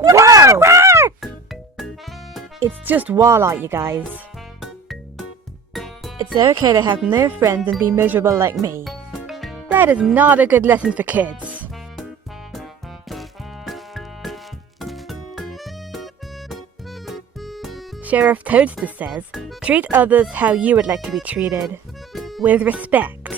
Wow! It's just Walleye, you guys. It's okay to have no friends and be miserable like me. That is not a good lesson for kids. Sheriff Toadster says, treat others how you would like to be treated. With respect.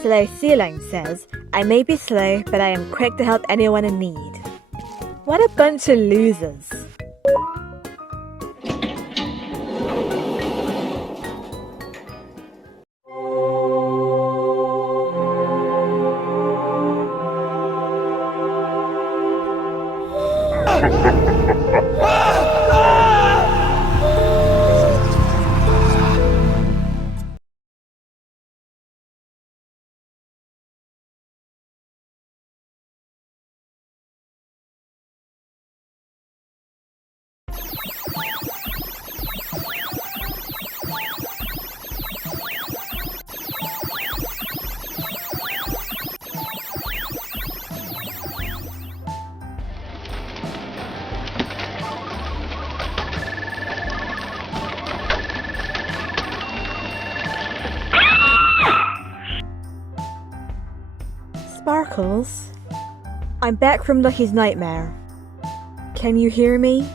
Slow Ceiling says, I may be slow, but I am quick to help anyone in need. What a bunch of losers. Sparkles? I'm back from Lucky's nightmare. Can you hear me?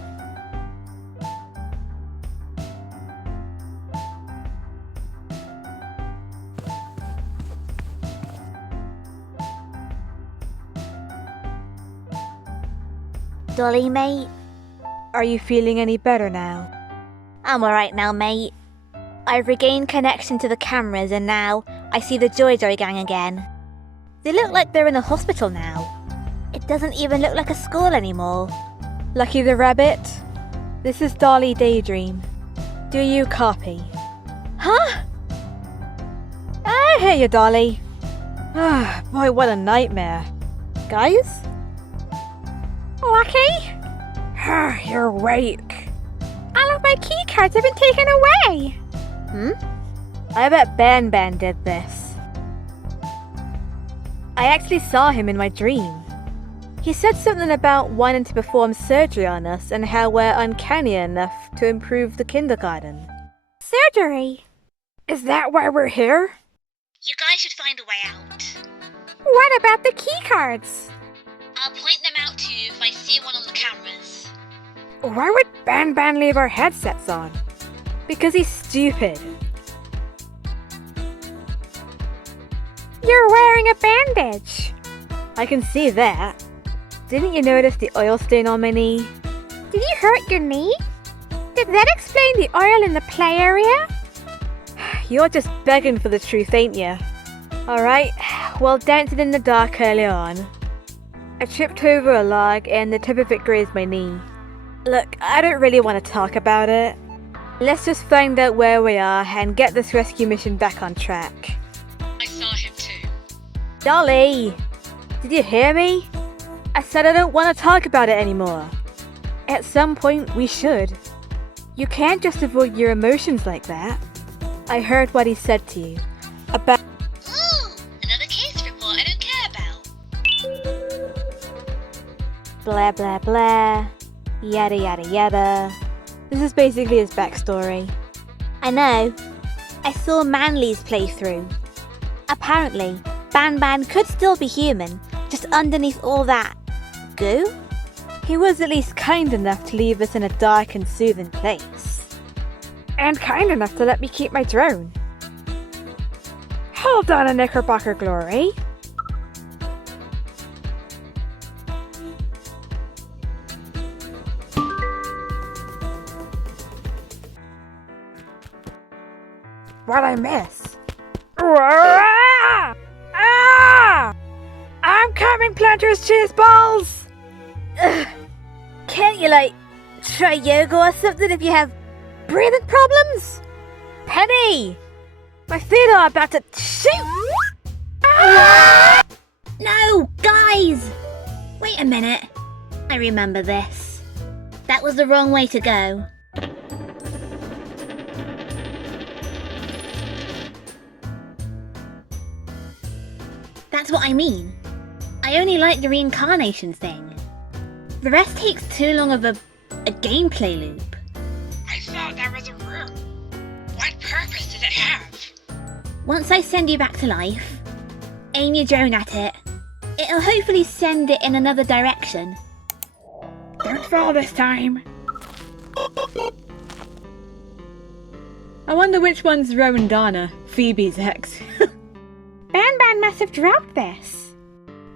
Dolly, mate? Are you feeling any better now? I'm alright now, mate. I've regained connection to the cameras and now I see the Joy Joy gang again. They look like they're in a hospital now. It doesn't even look like a school anymore. Lucky the Rabbit, this is Dolly Daydream. Do you copy? Huh? I hear you, Dolly. Ah, boy, what a nightmare. Guys? Lucky? You're awake. All of my keycards have been taken away. I bet Banban did this. I actually saw him in my dream. He said something about wanting to perform surgery on us and how we're uncanny enough to improve the kindergarten. Surgery? Is that why we're here? You guys should find a way out. What about the keycards? I'll point them out to you if I see one on the cameras. Why would Banban leave our headsets on? Because he's stupid. You're wearing a bandage. I can see that. Didn't you notice the oil stain on my knee? Did you hurt your knee? Did that explain the oil in the play area? You're just begging for the truth, ain't you? Alright, well, dancing in the dark earlier on. I tripped over a log and the tip of it grazed my knee. Look, I don't really want to talk about it. Let's just find out where we are and get this rescue mission back on track. I saw him too. Dolly! Did you hear me? I said I don't want to talk about it anymore. At some point, we should. You can't just avoid your emotions like that. I heard what he said to you. About... Ooh, another case report I don't care about. blah blah blah. Yada yada yada. This is basically his backstory. I know. I saw Manly's playthrough. Apparently, Banban could still be human, just underneath all that goo. He was at least kind enough to leave us in a dark and soothing place. And kind enough to let me keep my drone. Hold on a Knickerbocker Glory. What'd I miss? Ah! I'm coming, Planters Cheese Balls! Ugh. Can't you, try yoga or something if you have breathing problems? Penny! My feet are about to shoot! Ah! No, guys! Wait a minute. I remember this. That was the wrong way to go. That's what I mean. I only like the reincarnation thing. The rest takes too long of a gameplay loop. I thought there was a room. What purpose did it have? Once I send you back to life, aim your drone at it. It'll hopefully send it in another direction. Don't fall this time. I wonder which one's Rowan Dana, Phoebe's ex. Banban must have dropped this.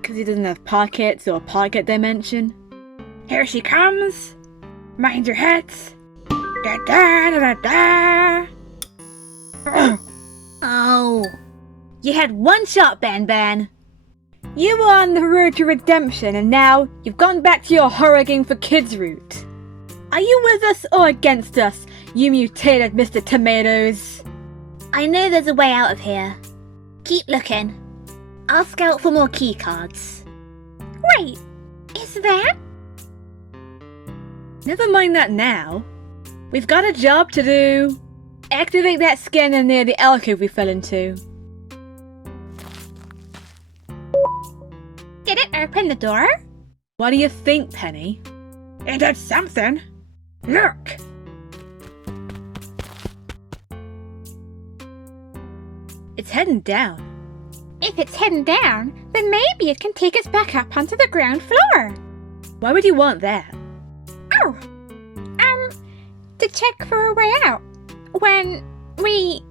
Because he doesn't have pockets or pocket dimension. Here she comes. Mind your heads. Da da da da da. Oh. You had one shot, Banban. You were on the road to redemption and now you've gone back to your horror game for kids route. Are you with us or against us, you mutated Mr. Tomatoes? I know there's a way out of here. Keep looking. I'll scout for more keycards. Wait, is that? Never mind that now. We've got a job to do. Activate that scanner near the alcove we fell into. Did it open the door? What do you think, Penny? It did something. Look! It's heading down. If it's heading down, then maybe it can take us back up onto the ground floor. Why would you want that? Oh, to check for a way out when we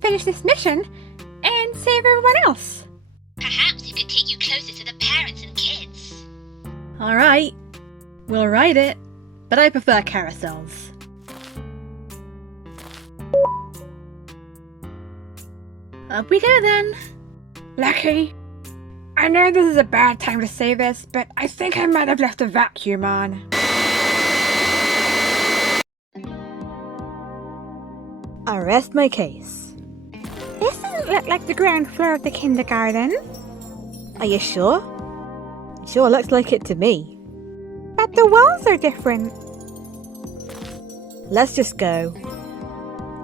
finish this mission and save everyone else. Perhaps it could take you closer to the parents and kids. Alright, we'll ride it, but I prefer carousels. Up we go then. Lucky. I know this is a bad time to say this, but I think I might have left a vacuum on. I rest my case. This doesn't look like the ground floor of the kindergarten. Are you sure? It sure looks like it to me. But the walls are different. Let's just go.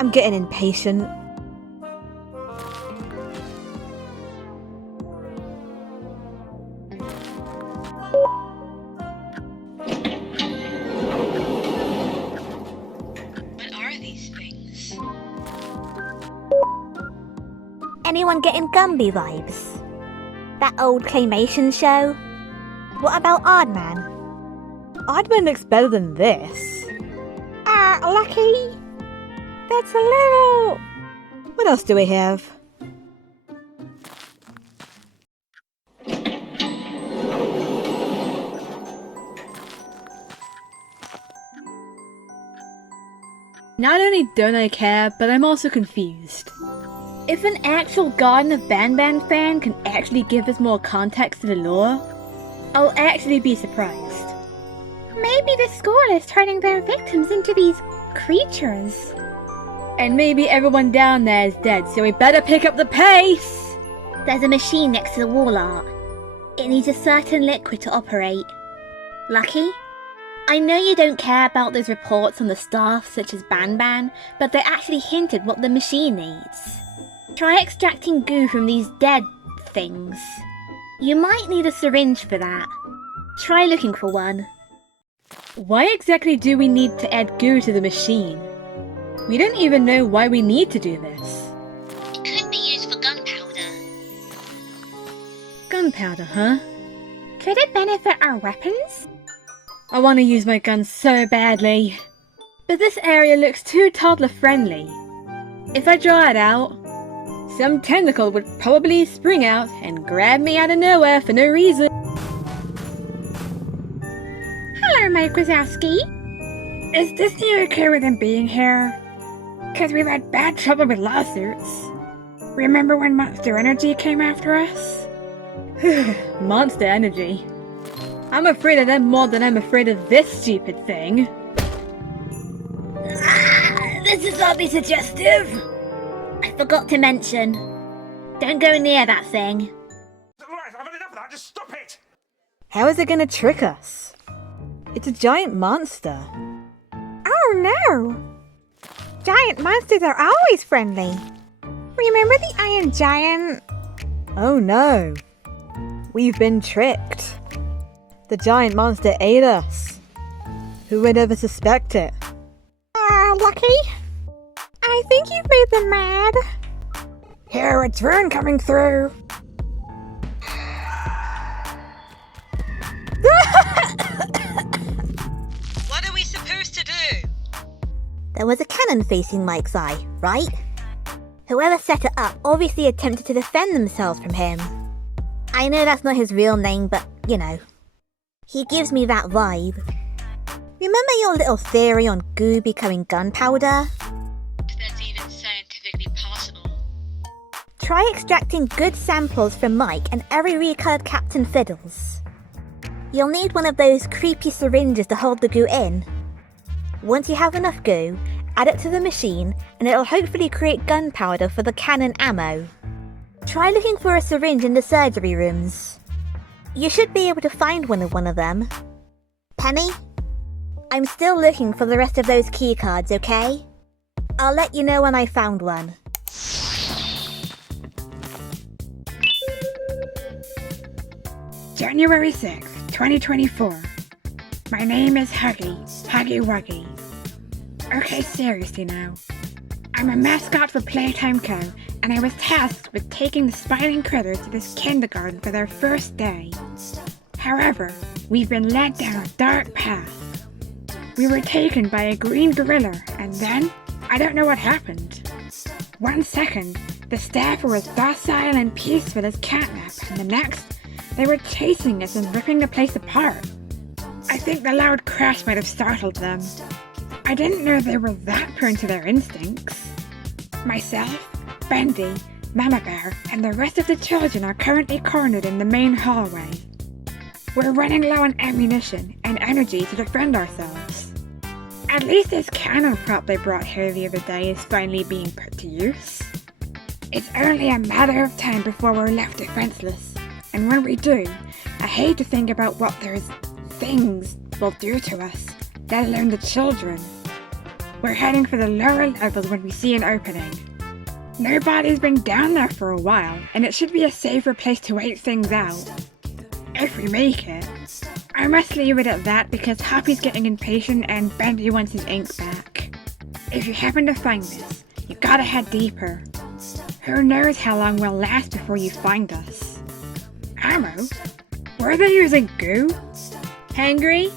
I'm getting impatient. What are these things? Anyone getting Gumby vibes? That old claymation show? What about Oddman? Oddman looks better than this. Lucky. That's a little... What else do we have? Not only don't I care, but I'm also confused. If an actual Garten of Banban fan can actually give us more context to the lore, I'll actually be surprised. Maybe the school is turning their victims into these creatures. And maybe everyone down there is dead, so we better pick up the pace! There's a machine next to the wall art. It needs a certain liquid to operate. Lucky? I know you don't care about those reports on the staff such as Banban, but they actually hinted what the machine needs. Try extracting goo from these dead things. You might need a syringe for that. Try looking for one. Why exactly do we need to add goo to the machine? We don't even know why we need to do this. It could be used for gunpowder. Gunpowder, huh? Could it benefit our weapons? I want to use my gun so badly. But this area looks too toddler-friendly. If I draw it out, some tentacle would probably spring out and grab me out of nowhere for no reason. Hello, Mike Wazowski. Is Disney okay with him being here? Because we've had bad trouble with lawsuits. Remember when Monster Energy came after us? Monster Energy. I'm afraid of them more than I'm afraid of this stupid thing. This is oddly suggestive. I forgot to mention. Don't go near that thing. Right, I've had enough of that. Just stop it. How is it gonna trick us? It's a giant monster. Oh no! Giant monsters are always friendly. Remember the Iron Giant? Oh no. We've been tricked. The giant monster ate us. Who would ever suspect it? Lucky? I think you've made them mad. Here, it's Rune coming through. What are we supposed to do? There was a cannon facing Mike's eye, right? Whoever set it up obviously attempted to defend themselves from him. I know that's not his real name, but, you know. He gives me that vibe. Remember your little theory on goo becoming gunpowder? If that's even scientifically possible. Try extracting good samples from Mike and every recolored Captain Fiddles. You'll need one of those creepy syringes to hold the goo in. Once you have enough goo, add it to the machine and it'll hopefully create gunpowder for the cannon ammo. Try looking for a syringe in the surgery rooms. You should be able to find one of them. Penny? I'm still looking for the rest of those keycards, okay? I'll let you know when I found one. January 6th, 2024. My name is Huggy Wuggy. Okay, seriously now. I'm a mascot for Playtime Co., and I was tasked with taking the spiding critters to this kindergarten for their first day. However, we've been led down a dark path. We were taken by a green gorilla, and then, I don't know what happened. 1 second, the staff were as docile and peaceful as catnap, and the next, they were chasing us and ripping the place apart. I think the loud crash might have startled them. I didn't know they were that prone to their instincts. Myself, Bendy, Mama Bear, and the rest of the children are currently cornered in the main hallway. We're running low on ammunition and energy to defend ourselves. At least this cannon prop they brought here the other day is finally being put to use. It's only a matter of time before we're left defenseless, and when we do, I hate to think about what those things will do to us, let alone the children. We're heading for the lower levels when we see an opening. Nobody's been down there for a while, and it should be a safer place to wait things out. If we make it. I must leave it at that because Happy's getting impatient and Bendy wants his ink back. If you happen to find this, you gotta head deeper. Who knows how long we'll last before you find us. Ammo? Were they using goo? Hangry?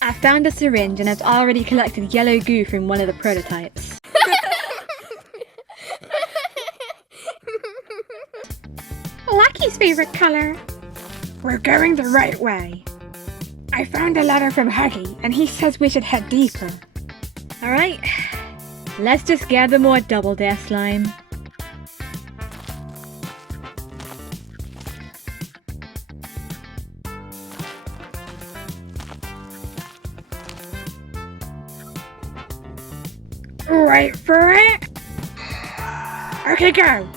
I found a syringe and I've already collected yellow goo from one of the prototypes. Lucky's favorite color. We're going the right way. I found a letter from Huggy, and he says we should head deeper. Alright, let's just gather more double dare slime. Wait for it. Okay, go.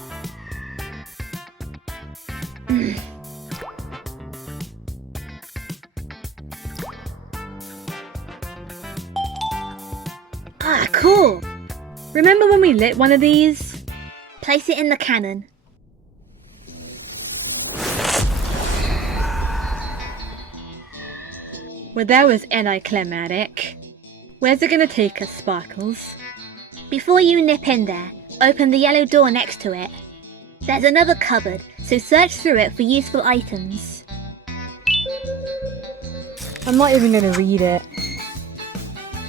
Ah, cool! Remember when we lit one of these? Place it in the cannon. Well, that was anticlimactic. Where's it gonna take us, Sparkles? Before you nip in there, open the yellow door next to it. There's another cupboard, so search through it for useful items. I'm not even gonna read it.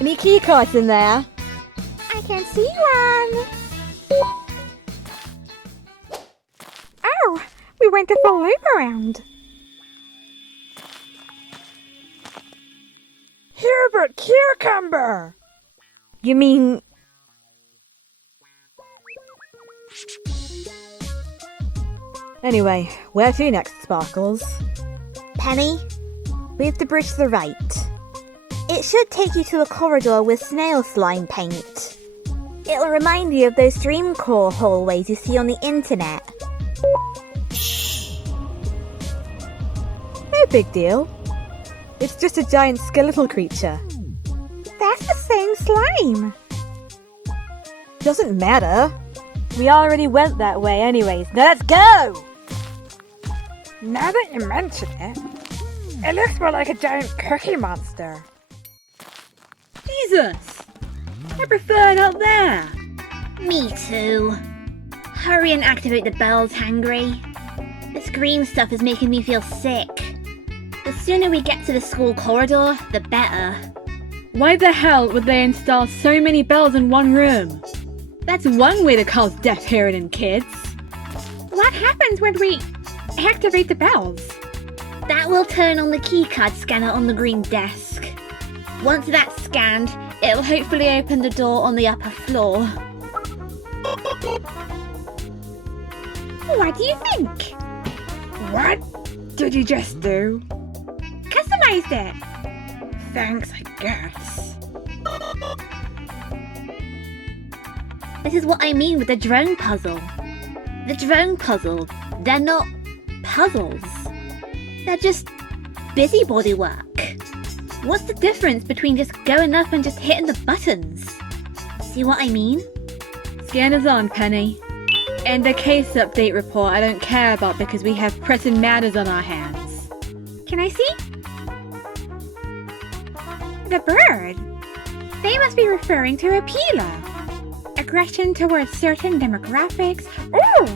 Any keycards in there? I can see one. Oh, we went a full loop around. Hubert Cucumber! You mean... Anyway, where to next, Sparkles? Penny, Leave the bridge to the right. it should take you to a corridor with snail slime paint. It'll remind you of those dream core hallways you see on the internet. No big deal. It's just a giant skeletal creature. That's the same slime. Doesn't matter. We already went that way anyways. Now let's go! Now that you mention it, it looks more like a giant cookie monster. Jesus! I prefer it out there. Me too. Hurry and activate the bells, Hangry. This green stuff is making me feel sick. The sooner we get to the school corridor, the better. Why the hell would they install so many bells in one room? That's one way to cause death here in kids. What happens when we activate the bells? That will turn on the keycard scanner on the green desk. Once that's scanned, it'll hopefully open the door on the upper floor. What do you think? What did you just do? Customized it. Thanks, I guess. This is what I mean with the drone puzzle. The drone puzzle, they're not puzzles. They're just busybody work. What's the difference between just going up and just hitting the buttons? See what I mean? Scanner's on, Penny. And the case update report I don't care about because we have pressing matters on our hands. Can I see? The bird. They must be referring to a peeler. Aggression towards certain demographics. Ooh!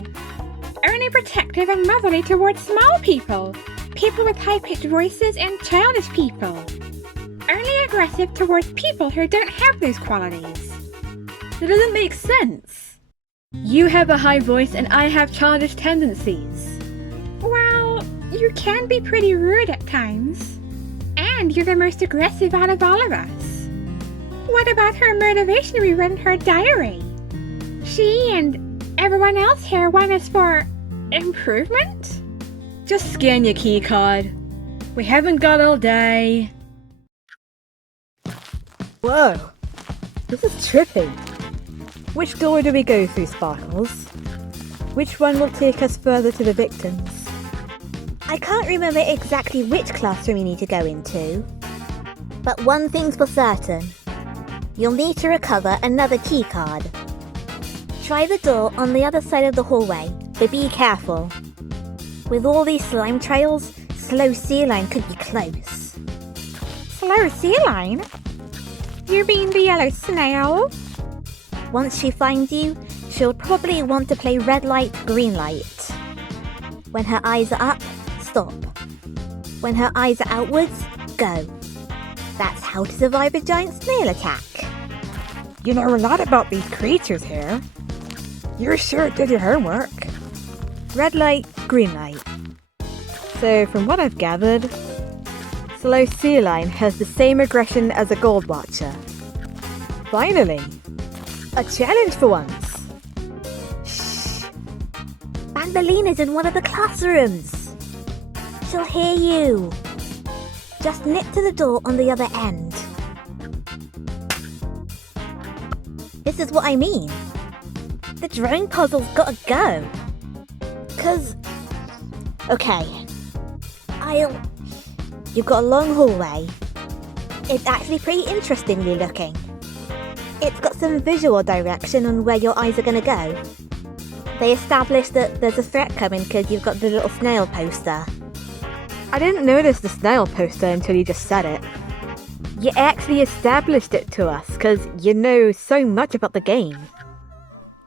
Only protective and motherly towards small people. People with high-pitched voices and childish people. Only aggressive towards people who don't have those qualities. That doesn't make sense. You have a high voice and I have childish tendencies. Well, you can be pretty rude at times. And you're the most aggressive out of all of us. What about her motivation we read in her diary? She and everyone else here want us for improvement? Just scan your key card. We haven't got all day. Whoa, this is trippy. Which door do we go through, Sparkles? Which one will take us further to the victims? I can't remember exactly which classroom you need to go into. But one thing's for certain. You'll need to recover another key card. Try the door on the other side of the hallway, but be careful. With all these slime trails, Slow Sea Line could be close. Slow sea line? You mean the yellow snail? Once she finds you, she'll probably want to play red light, green light. When her eyes are up, stop. When her eyes are outwards, go. That's how to survive a giant snail attack. You know a lot about these creatures here. You sure did your homework. Red light, green light. So from what I've gathered, Slow Sea Line has the same aggression as a Gold Watcher. Finally! A challenge for once! Shh! Banbaleena's in one of the classrooms. She'll hear you. Just nip to the door on the other end. This is what I mean. The drone puzzle's gotta go. Okay. You've got a long hallway. It's actually pretty interestingly looking. It's got some visual direction on where your eyes are gonna go. They established that there's a threat coming because you've got the little snail poster. I didn't notice the snail poster until you just said it. You actually established it to us because you know so much about the game.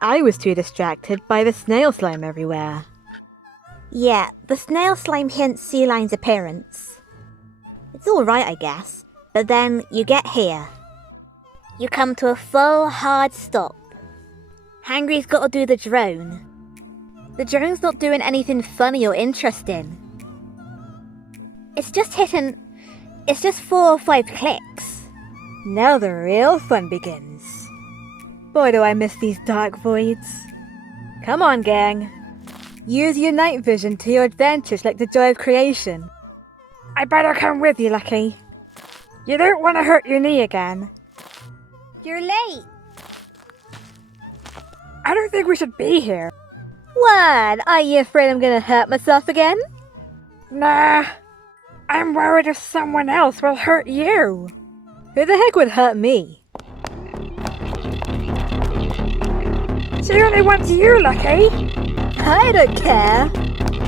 I was too distracted by the snail slime everywhere. Yeah, the snail slime hints Sea Line's appearance. It's alright, I guess, but then you get here. You come to a full, hard stop. Hangry's gotta do the drone. The drone's not doing anything funny or interesting. It's just 4 or 5 clicks. Now the real fun begins. Boy, do I miss these dark voids. Come on, gang. Use your night vision to your advantage like the joy of creation. I better come with you, Lucky. You don't want to hurt your knee again. You're late. I don't think we should be here. What? Are you afraid I'm gonna hurt myself again? Nah. I'm worried if someone else will hurt you. Who the heck would hurt me? She only wants you, Lucky. I don't care.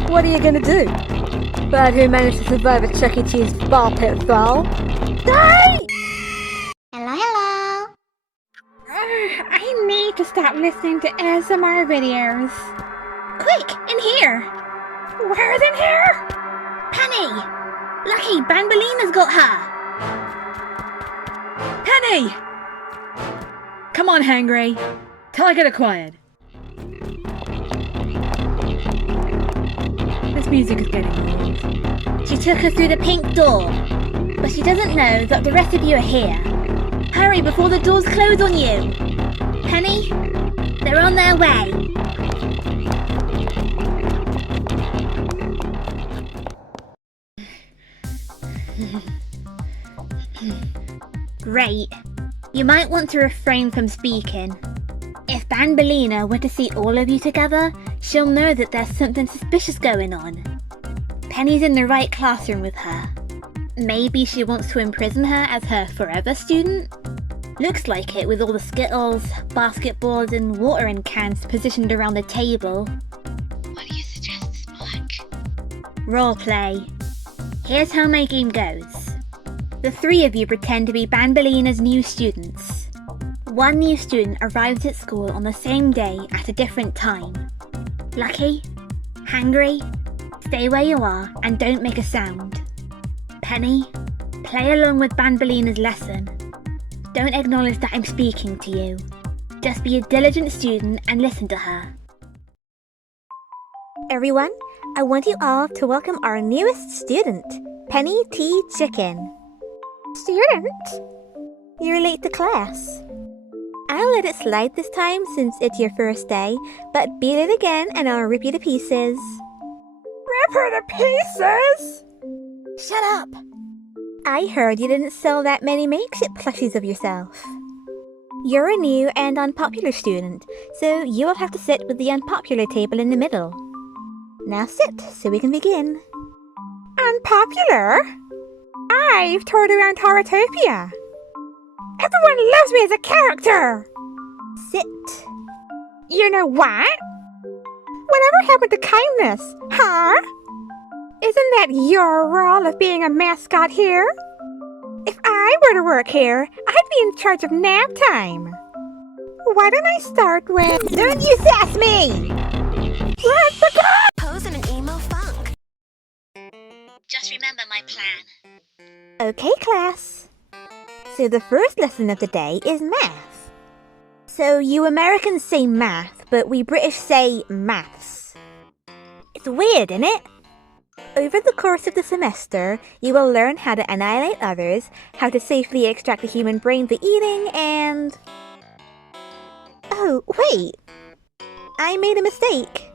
What are you gonna do? but who managed to survive a Chuck E. Cheese ball pit fall. Die! Hello. I need to stop listening to ASMR videos. Quick, in here! Where's in here? Penny! Lucky, Banbaleena's got her! Penny! Come on, Hangry. Till I get acquired. This music is getting old. She took her through the pink door, but she doesn't know that the rest of you are here. Hurry before the doors close on you! Penny, they're on their way. Great. You might want to refrain from speaking. If Banbaleena were to see all of you together, she'll know that there's something suspicious going on. Penny's in the right classroom with her. Maybe she wants to imprison her as her forever student? Looks like it with all the Skittles, basketballs and watering cans positioned around the table. What do you suggest, Spark? Roleplay. Here's how my game goes. The three of you pretend to be Banbaleena's new students. One new student arrives at school on the same day at a different time. Lucky, hangry, stay where you are and don't make a sound. Penny, play along with Banbaleena's lesson. Don't acknowledge that I'm speaking to you. Just be a diligent student and listen to her. Everyone, I want you all to welcome our newest student, Penny T. Chicken. Student? You're late to class. I'll let it slide this time since it's your first day, but beat it again and I'll rip you to pieces. Rip her to pieces! Shut up! I heard you didn't sell that many makeshift plushies of yourself. You're a new and unpopular student, so you will have to sit with the unpopular table in the middle. Now sit, so we can begin. Unpopular? I've toured around Horatopia. Everyone loves me as a character. Sit. You know what? Whatever happened to kindness, huh? Isn't that your role of being a mascot here? If I were to work here, I'd be in charge of nap time. Why don't I start with... Don't you sass me! Let's begin! Pose in an emo funk. Just remember my plan. Okay, class. So the first lesson of the day is math. So you Americans say math, but we British say maths. It's weird, isn't it? Over the course of the semester, you will learn how to annihilate others, how to safely extract the human brain for eating, and... Oh, wait. I made a mistake.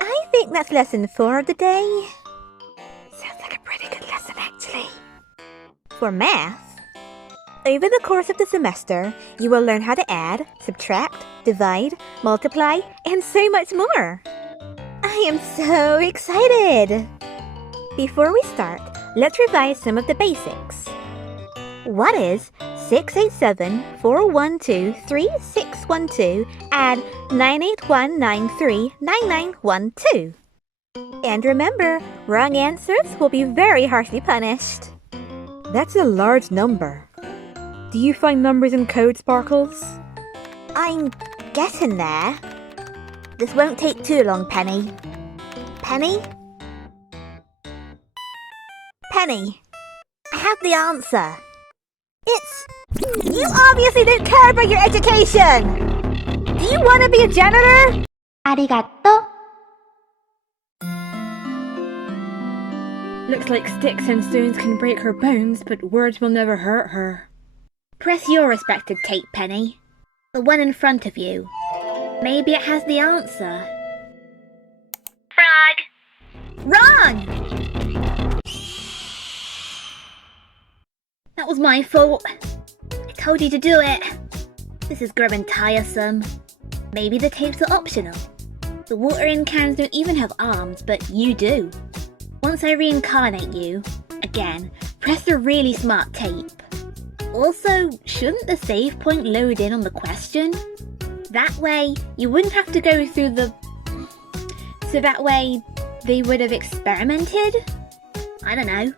I think that's lesson 4 of the day. Sounds like a pretty good lesson, actually. For math, over the course of the semester, you will learn how to add, subtract, divide, multiply, and so much more. I am so excited! Before we start, let's revise some of the basics. What is 687-412-3612 add 981939912? And remember, wrong answers will be very harshly punished. That's a large number. Do you find numbers in code, Sparkles? I'm getting there. This won't take too long, Penny. Penny? Penny, I have the answer. It's... You obviously don't care about your education! Do you want to be a janitor? Arigato. Looks like sticks and stones can break her bones, but words will never hurt her. Press your respected tape, Penny. The one in front of you. Maybe it has the answer. Frog! Run! That was my fault. I told you to do it. This is growing tiresome. Maybe the tapes are optional. The watering cans don't even have arms, but you do. Once I reincarnate you, again, press the really smart tape. Also, shouldn't the save point load in on the question? That way, you wouldn't have to go through the... So that way, They would have experimented? I don't know.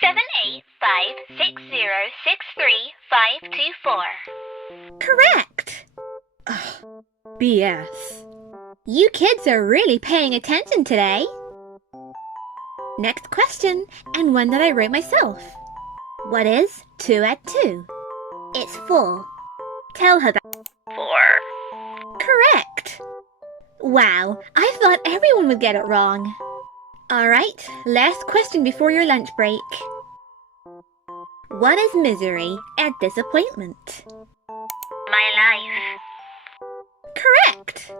78560635524. Correct! BS. You kids are really paying attention today. Next question, and one that I wrote myself. What is 2 add 2? It's 4. Tell her that. 4. Correct! Wow, I thought everyone would get it wrong. Alright, last question before your lunch break. What is misery and disappointment? My life. Correct!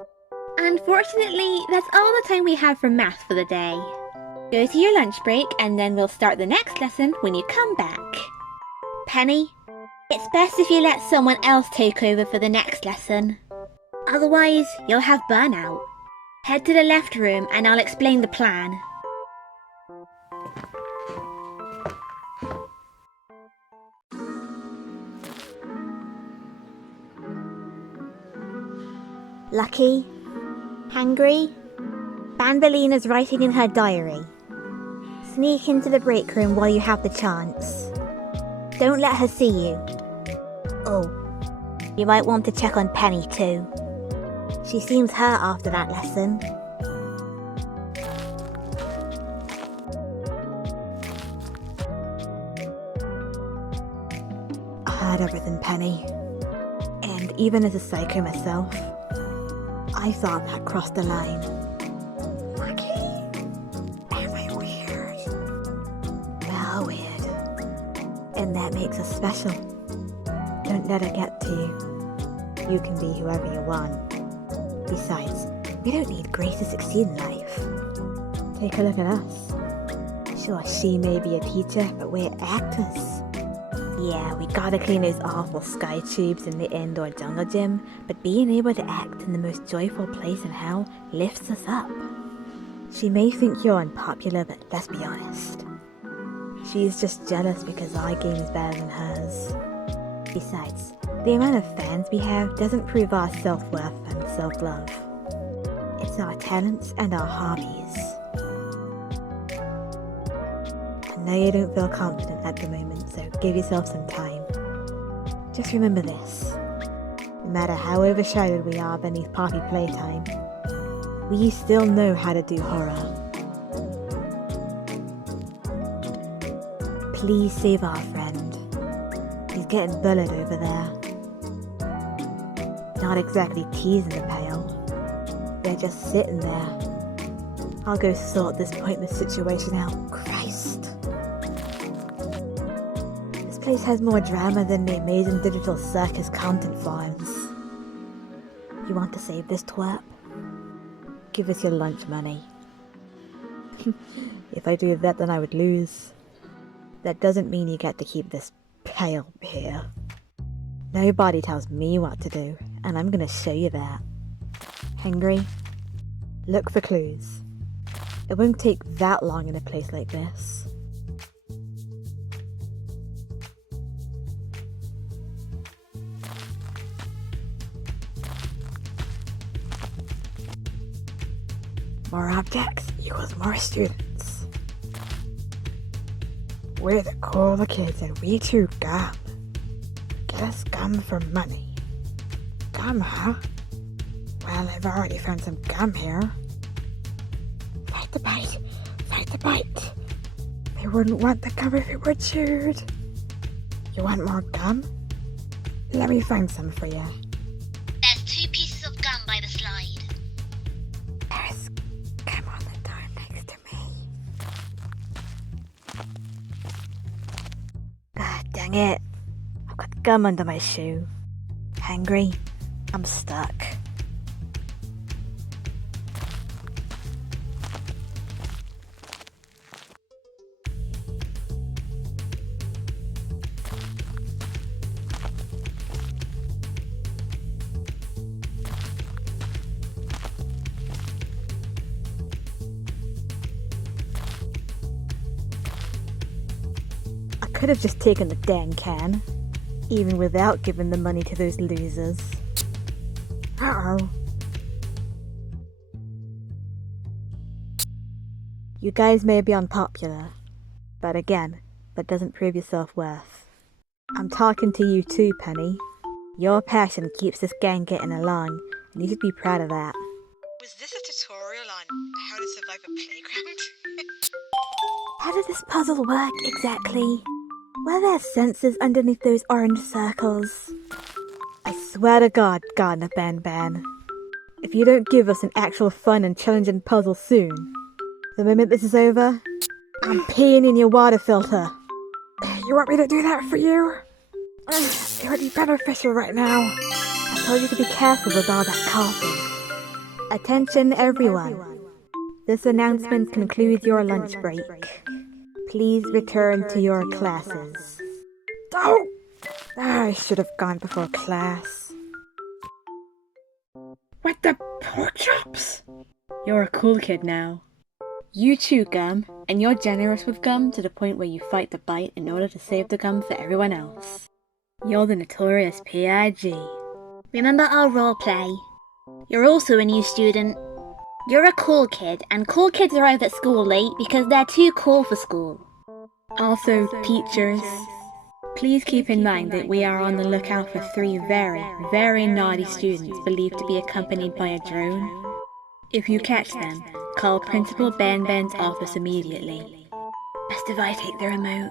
Unfortunately, that's all the time we have for math for the day. Go to your lunch break and then we'll start the next lesson when you come back. Penny, it's best if you let someone else take over for the next lesson. Otherwise, you'll have burnout. Head to the left room and I'll explain the plan. Lucky? Hungry? Banbaleena's writing in her diary. Sneak into the break room while you have the chance. Don't let her see you. Oh, you might want to check on Penny too. She seems hurt after that lesson. I heard everything, Penny. And even as a psycho myself, I thought that crossed the line. Lucky? Am I weird? Well, weird. And that makes us special. Don't let it get to you. You can be whoever you want. Besides, we don't need grace to succeed in life. Take a look at us. Sure, she may be a teacher, but we're actors. Yeah, we gotta clean those awful sky tubes in the indoor jungle gym, but being able to act in the most joyful place in hell lifts us up. She may think you're unpopular, but let's be honest. She's just jealous because our game is better than hers. Besides, the amount of fans we have doesn't prove our self-worth and self-love. It's our talents and our hobbies. I know you don't feel confident at the moment, so give yourself some time. Just remember this. No matter how overshadowed we are beneath poppy playtime, we still know how to do horror. Please save our friend. He's getting bullied over there. Not exactly teasing the pail. They're just sitting there. I'll go sort this pointless situation out. Christ. This place has more drama than the amazing digital circus content farms. You want to save this twerp? Give us your lunch money. If I do that, then I would lose. That doesn't mean you get to keep this pail here. Nobody tells me what to do, and I'm gonna show you that. Hungry? Look for clues. It won't take that long in a place like this. More objects equals more students. We're the cool kids and we chew gum. Get us gum for money. Gum, huh? Well, I've already found some gum here. Fight the bite! Fight the bite! They wouldn't want the gum if it were chewed. You want more gum? Let me find some for you. There's 2 pieces of gum by the slide. There's gum on the door next to me. Ah, dang it. I've got gum under my shoe. Hungry? I'm stuck. I could have just taken the dang can, even without giving the money to those losers. Uh-oh. You guys may be unpopular, but again, that doesn't prove your self-worth. I'm talking to you too, Penny. Your passion keeps this gang getting along, and you should be proud of that. Was this a tutorial on how to survive a playground? How does this puzzle work exactly? Were there sensors underneath those orange circles? I swear to God, Garten of Banban. If you don't give us an actual fun and challenging puzzle soon, the moment this is over, I'm peeing in your water filter. You want me to do that for you? It would be beneficial right now. I told you to be careful with all that coughing. Attention everyone. This announcement concludes your lunch break. Please return to your classes. Oh! I should have gone before class. What the pork chops? You're a cool kid now. You chew gum, and you're generous with gum to the point where you fight the bite in order to save the gum for everyone else. You're the notorious P.I.G. Remember our roleplay. You're also a new student. You're a cool kid, and cool kids arrive at school late because they're too cool for school. Also, teachers, please keep in mind that we are on the lookout for 3 very, very naughty students believed to be accompanied by a drone. If you catch them, call Principal Banban's office immediately. Best if I take the remote.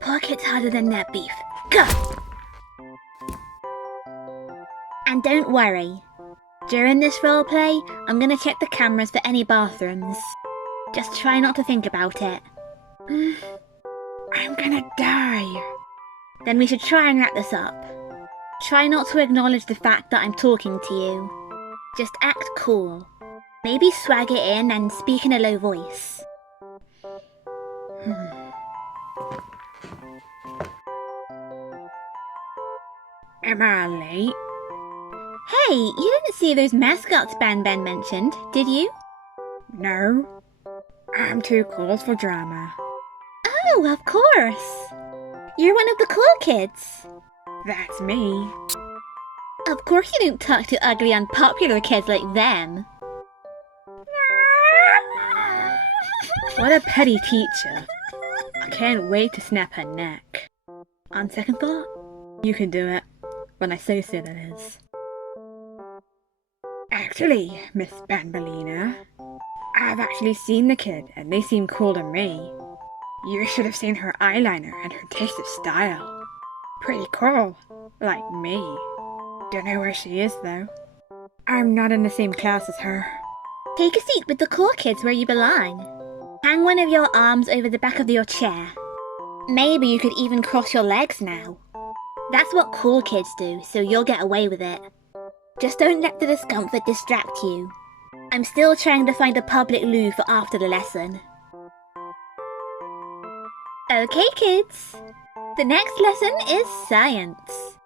Pork hits harder than that beef. Go! And don't worry. During this roleplay, I'm gonna check the cameras for any bathrooms. Just try not to think about it. I'm gonna die. Then we should try and wrap this up. Try not to acknowledge the fact that I'm talking to you. Just act cool. Maybe swag it in and speak in a low voice. Am I late? Hey, you didn't see those mascots Banban mentioned, did you? No. I'm too cool for drama. Oh, of course. You're one of the cool kids. That's me. Of course you don't talk to ugly, unpopular kids like them. What a petty teacher. I can't wait to snap her neck. On second thought, you can do it. When I say so, that is. Actually, Miss Banbaleena, I've actually seen the kid, and they seem cool to me. You should have seen her eyeliner and her taste of style. Pretty cool, like me. Don't know where she is, though. I'm not in the same class as her. Take a seat with the cool kids where you belong. Hang one of your arms over the back of your chair. Maybe you could even cross your legs now. That's what cool kids do, so you'll get away with it. Just don't let the discomfort distract you. I'm still trying to find a public loo for after the lesson. Okay, kids. The next lesson is science.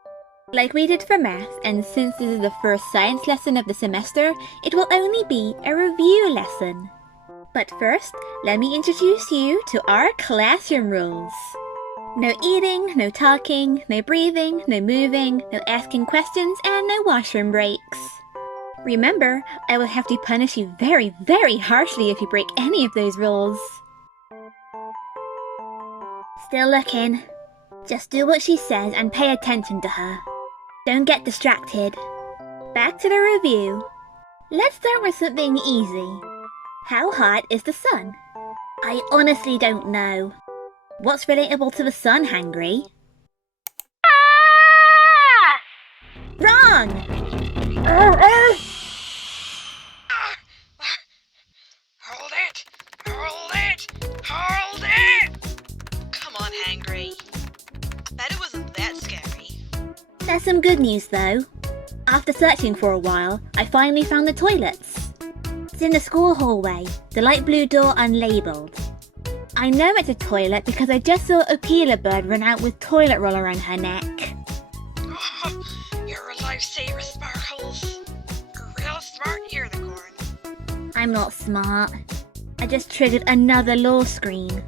Like we did for math, and since this is the first science lesson of the semester, it will only be a review lesson. But first, let me introduce you to our classroom rules. No eating, no talking, no breathing, no moving, no asking questions, and no washroom breaks. Remember, I will have to punish you very, very harshly if you break any of those rules. Still looking. Just do what she says and pay attention to her. Don't get distracted. Back to the review. Let's start with something easy. How hot is the sun? I honestly don't know. What's relatable to the sun, Hangry? Wrong! Hold it! Hold it! Hold it! Come on, Hangry. I bet it wasn't that scary. There's some good news though. After searching for a while, I finally found the toilets. It's in the school hallway, the light blue door unlabeled. I know it's a toilet because I just saw a peeler bird run out with toilet roll around her neck. Oh, you're a lifesaver, Sparkles. A real smart unicorn. I'm not smart. I just triggered another law screen.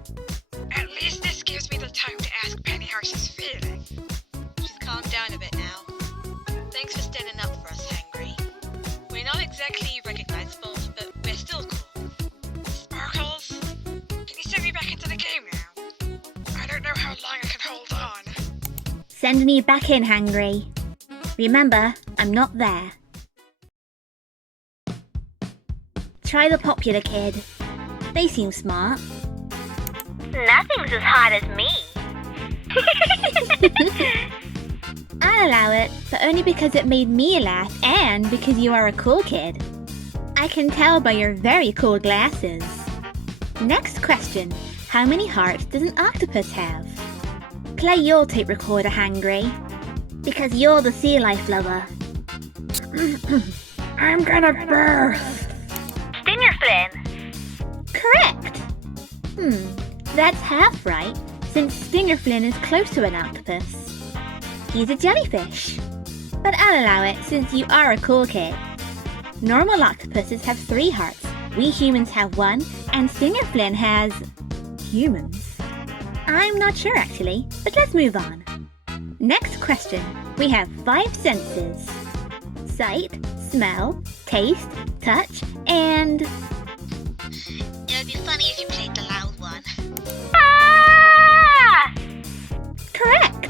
At least this gives me the time to ask Penny how she's feeling. She's calmed down a bit now. Thanks for standing up for us, Hangry. We're not exactly recognizable, but we're still cool. Send me back in, Hangry. Remember, I'm not there. Try the popular kid. They seem smart. Nothing's as hard as me. I'll allow it, but only because it made me laugh and because you are a cool kid. I can tell by your very cool glasses. Next question. How many hearts does an octopus have? Play your tape recorder, Hangry. Because you're the sea life lover. I'm gonna burst. Stinger Flynn. Correct! That's half right, since Stinger Flynn is close to an octopus. He's a jellyfish. But I'll allow it since you are a cool kid. Normal octopuses have 3 hearts, we humans have 1, and Stinger Flynn has... humans? I'm not sure actually, but let's move on. Next question. We have 5 senses. Sight, smell, taste, touch, and... It would be funny if you played the loud one. Ah! Correct!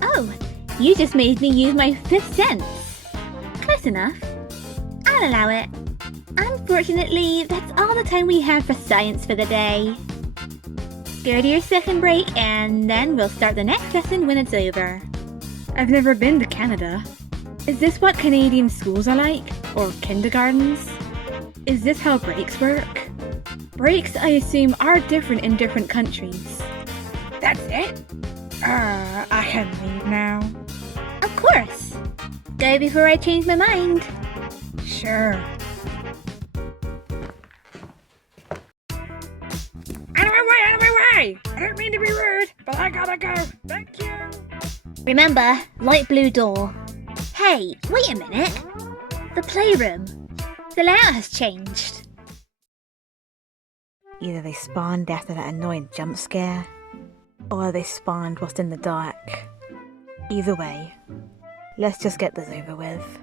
Oh, you just made me use my 5th sense. Close enough. I'll allow it. Unfortunately, that's all the time we have for science for the day. Go to your second break and then we'll start the next lesson when it's over. I've never been to Canada. Is this what Canadian schools are like? Or kindergartens? Is this how breaks work? Breaks, I assume, are different in different countries. That's it? I can leave now. Of course. Go before I change my mind. Sure. Out of my way! I don't mean to be rude, but I gotta go. Thank you. Remember, light blue door. Hey, wait a minute. The playroom. The layout has changed. Either they spawned after that annoying jump scare, or they spawned whilst in the dark. Either way, let's just get this over with.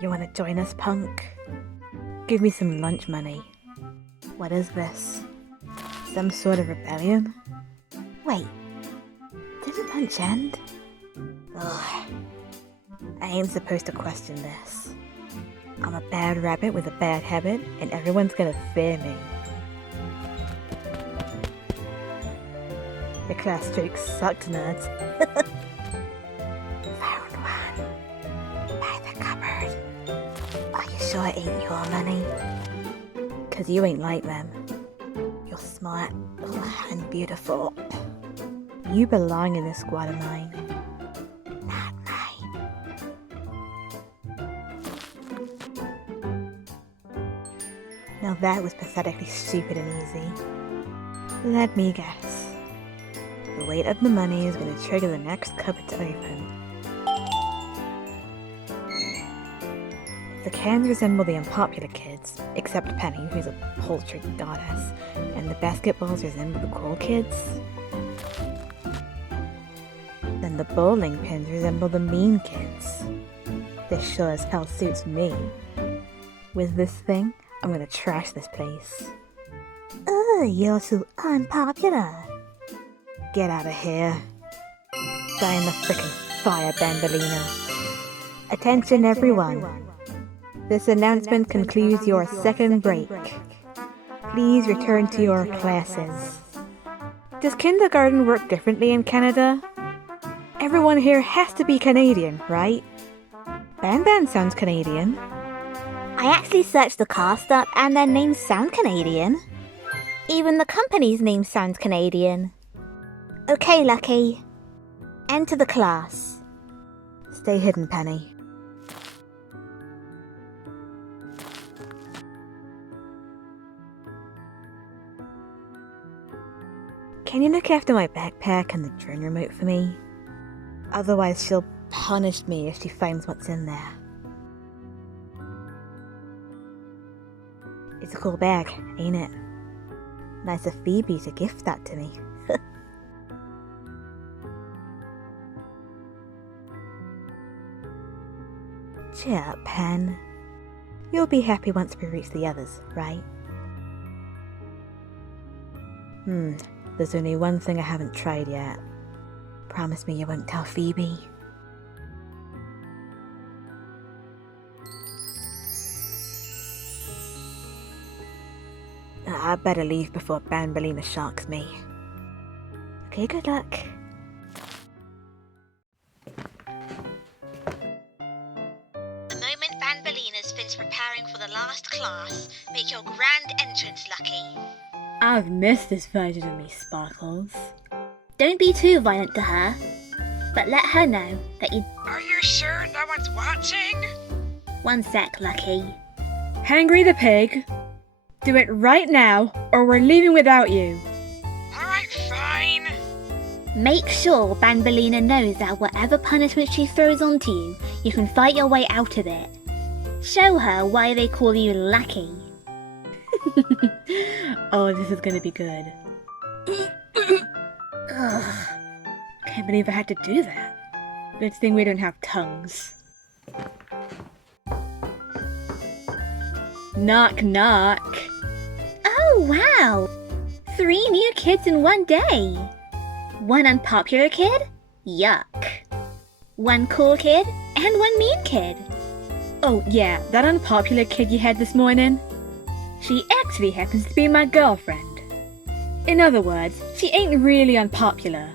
You wanna join us, punk? Give me some lunch money. What is this? Some sort of rebellion? Wait, didn't lunch end? Ugh. I ain't supposed to question this. I'm a bad rabbit with a bad habit, and everyone's gonna fear me. Your class streak sucked, nerds. Found one. By the cupboard. Are you sure it ain't your money? 'Cause you ain't like them. You're smart and beautiful. You belong in this squad of mine. Not mine. Now that was pathetically stupid and easy. Let me guess. The weight of the money is going to trigger the next cupboard to open. The cans resemble the unpopular kids, except Penny, who's a poultry goddess, and the basketballs resemble the cool kids. Then the bowling pins resemble the mean kids. This sure as hell suits me. With this thing, I'm gonna trash this place. Ugh, you're too unpopular. Get out of here. Die in the frickin' fire, Banbaleena. Attention everyone. This announcement concludes your second break. Please return to your classes. Does kindergarten work differently in Canada? Everyone here has to be Canadian, right? Banban sounds Canadian. I actually searched the cast up and their names sound Canadian. Even the company's name sounds Canadian. Okay, Lucky. Enter the class. Stay hidden, Penny. Can you look after my backpack and the drone remote for me? Otherwise she'll punish me if she finds what's in there. It's a cool bag, ain't it? Nice of Phoebe to gift that to me. Cheer up, Pen. You'll be happy once we reach the others, right? There's only one thing I haven't tried yet. Promise me you won't tell Phoebe. I better leave before Banbaleena sharks me. Okay, good luck. The moment Banbaleena's finished preparing for the last class, make your grand entrance, Lucky. I've missed this version of me, Sparkles. Don't be too violent to her, but let her know that you... Are you sure no one's watching? One sec, Lucky. Hangry the pig, do it right now or we're leaving without you. Alright, fine. Make sure Banbaleena knows that whatever punishment she throws onto you, you can fight your way out of it. Show her why they call you Lucky. Oh, this is gonna be good. Ugh. Can't believe I had to do that. Good thing we don't have tongues. Knock, knock. Oh, wow! 3 new kids in one day. 1 unpopular kid? Yuck. 1 cool kid and 1 mean kid. Oh yeah, that unpopular kid you had this morning? She actually happens to be my girlfriend. In other words, she ain't really unpopular.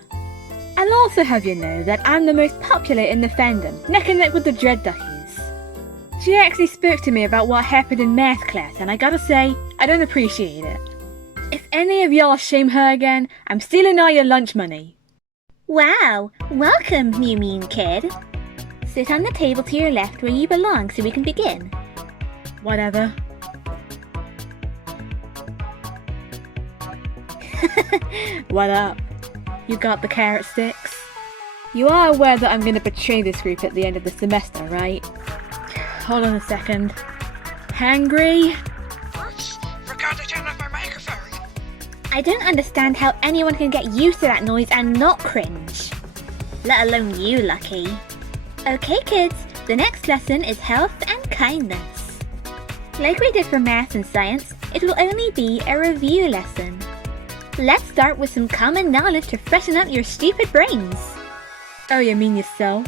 I'll also have you know that I'm the most popular in the fandom, neck and neck with the Dread Duckies. She actually spoke to me about what happened in math class, and I gotta say, I don't appreciate it. If any of y'all shame her again, I'm stealing all your lunch money. Wow, welcome, new mean kid. Sit on the table to your left where you belong so we can begin. Whatever. What up? You got the carrot sticks? You are aware that I'm going to betray this group at the end of the semester, right? Hold on a second. Hangry? Oops, forgot to turn off my microphone. I don't understand how anyone can get used to that noise and not cringe. Let alone you, Lucky. Okay, kids, the next lesson is health and kindness. Like we did for math and science, it will only be a review lesson. Let's start with some common knowledge to freshen up your stupid brains. Oh, you mean yourself?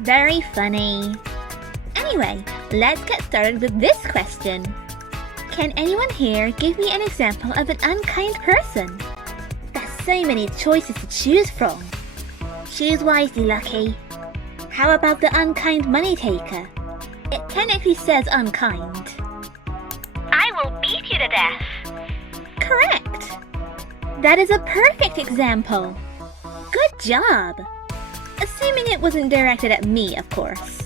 Very funny. Anyway, let's get started with this question. Can anyone here give me an example of an unkind person? There's so many choices to choose from. Choose wisely, Lucky. How about the unkind money taker? It technically says unkind. I will beat you to death. Correct. That is a perfect example. Good job. Assuming it wasn't directed at me, of course.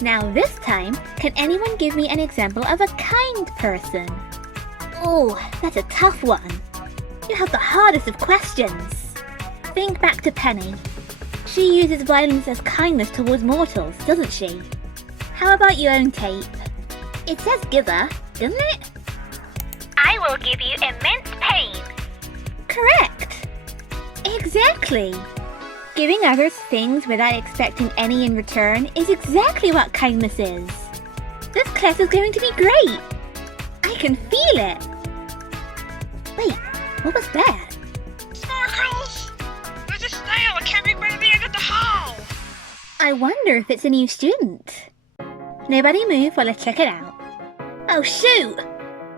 Now this time, can anyone give me an example of a kind person? Oh, that's a tough one. You have the hardest of questions. Think back to Penny. She uses violence as kindness towards mortals, doesn't she? How about your own tape? It says giver, doesn't it? I will give you immense pain. Correct. Exactly. Giving others things without expecting any in return is exactly what kindness is. This class is going to be great. I can feel it. Wait, what was that? Sparkles! There's a snail camping by the end of the hall! I wonder if it's a new student. Nobody move while I check it out. Oh shoot!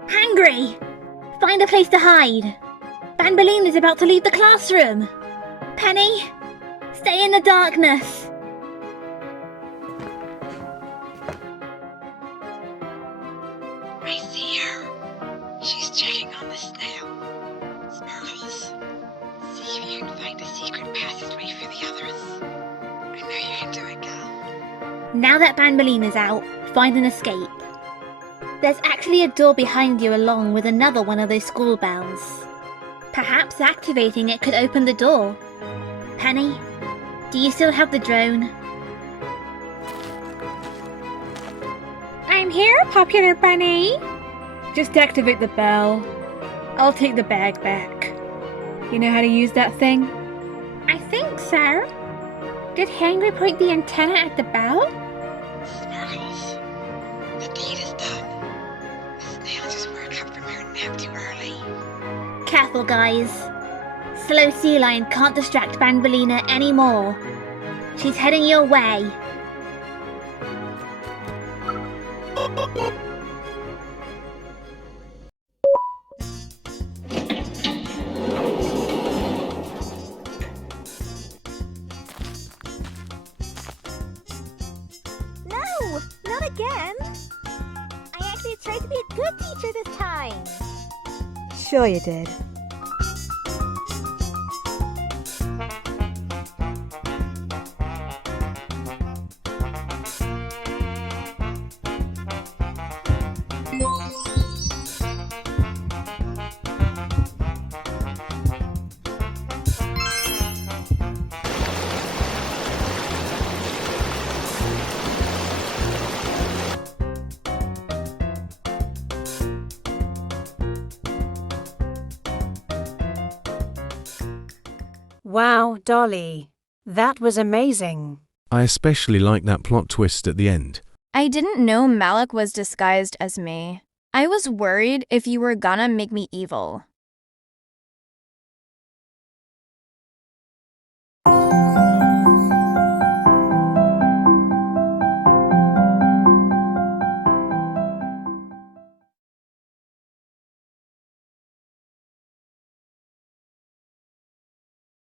Hangry! Find a place to hide. Banbaleena is about to leave the classroom. Penny, stay in the darkness. I see her. She's checking on the snail. Sparkles, see if you can find a secret passageway for the others. I know you can do it, girl. Now that Banbaleena's out, find an escape. There's actually a door behind you along with another one of those school bells. Perhaps activating it could open the door. Penny, do you still have the drone? I'm here, Popular Bunny. Just activate the bell. I'll take the bag back. You know how to use that thing? I think so. Did Hangry point the antenna at the bell? Sparkles, the deed is done. The snail just woke up from her nap too early. Careful, guys. Buffalo Sea Lion can't distract Banbaleena anymore. She's heading your way. No, not again. I actually tried to be a good teacher this time. Sure you did. Wow, Dolly. That was amazing. I especially like that plot twist at the end. I didn't know Malik was disguised as me. I was worried if you were gonna make me evil.